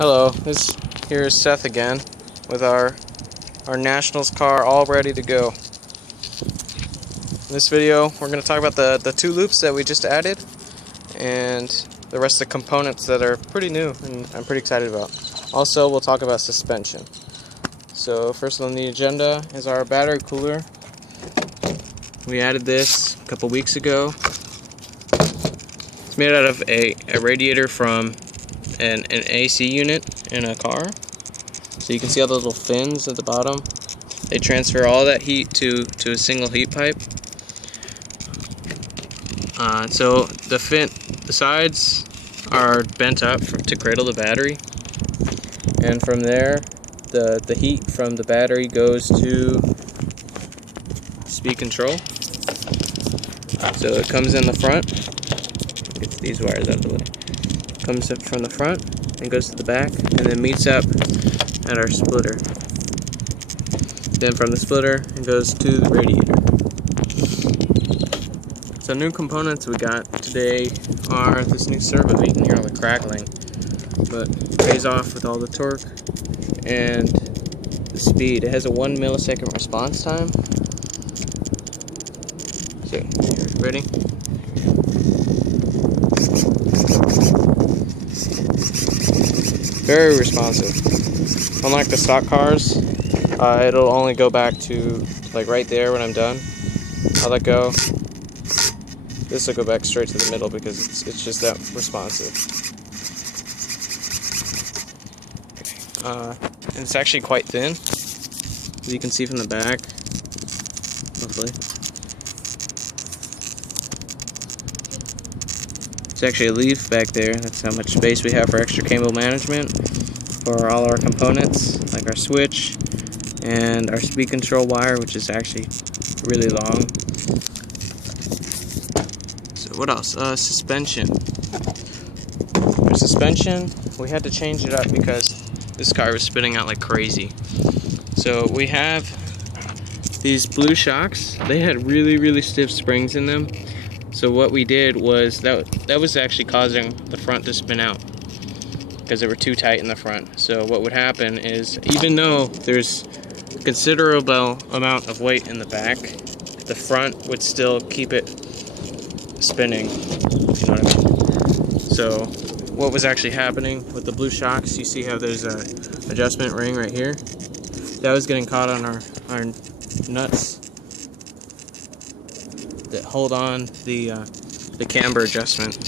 Hello, here's Seth again with our Nationals car all ready to go. In this video, we're going to talk about the two loops that we just added and the rest of the components that are pretty new and I'm pretty excited about. Also, we'll talk about suspension. So first on the agenda is our battery cooler. We added this a couple weeks ago. It's made out of a radiator from an AC unit in a car. So you can see all those little fins at the bottom. They transfer all that heat to a single heat pipe. So the sides are bent up to cradle the battery, and from there the heat from the battery goes to speed control. So it comes in the front. Get these wires out of the way. Comes up from the front and goes to the back, and then meets up at our splitter. Then from the splitter it goes to the radiator. So new components we got today are this new servo. You can hear all the crackling, but it pays off with all the torque and the speed. It has a 1 millisecond response time. So, ready? Very responsive. Unlike the stock cars, it'll only go back to like right there when I'm done. I'll let go. This will go back straight to the middle because it's just that responsive. And it's actually quite thin, as you can see from the back, hopefully. It's actually a leaf back there. That's how much space we have for extra cable management for all our components, like our switch and our speed control wire, which is actually really long. So what else? Suspension. For suspension, we had to change it up because this car was spinning out like crazy. So we have these blue shocks. They had really stiff springs in them. So what we did was, that was actually causing the front to spin out because they were too tight in the front. So what would happen is, even though there's a considerable amount of weight in the back, the front would still keep it spinning, you know what I mean? So what was actually happening with the blue shocks, you see how there's a adjustment ring right here? That was getting caught on our nuts that hold on the camber adjustment.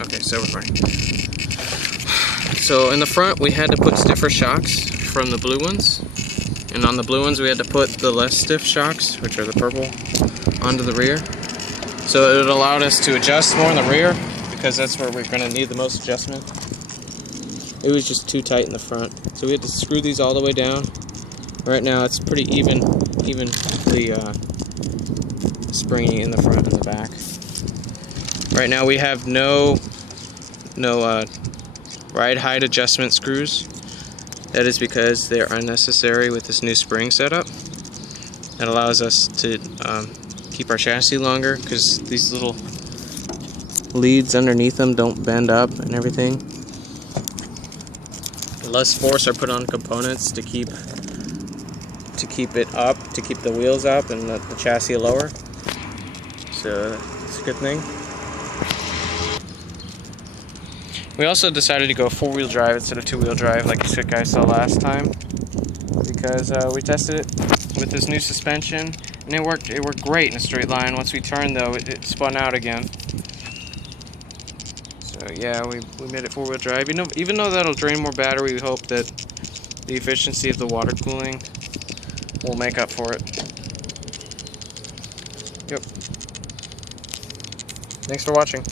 Okay, so we're fine. So in the front we had to put stiffer shocks from the blue ones, and on the blue ones we had to put the less stiff shocks, which are the purple, onto the rear. So it allowed us to adjust more in the rear because that's where we're going to need the most adjustment. It was just too tight in the front, so we had to screw these all the way down. Right now it's pretty evenly springy in the front and the back. Right now we have no ride height adjustment screws. That is because they're unnecessary with this new spring setup. That allows us to keep our chassis longer because these little leads underneath them don't bend up and everything. Less force are put on components to keep it up, to keep the wheels up and the chassis lower. So it's a good thing. We also decided to go 4-wheel drive instead of 2-wheel drive like you guys saw last time, because we tested it with this new suspension and it worked great in a straight line. Once we turned though, it spun out again. So yeah, we made it 4-wheel drive. Even though that'll drain more battery, we hope that the efficiency of the water cooling will make up for it. Yep. Thanks for watching.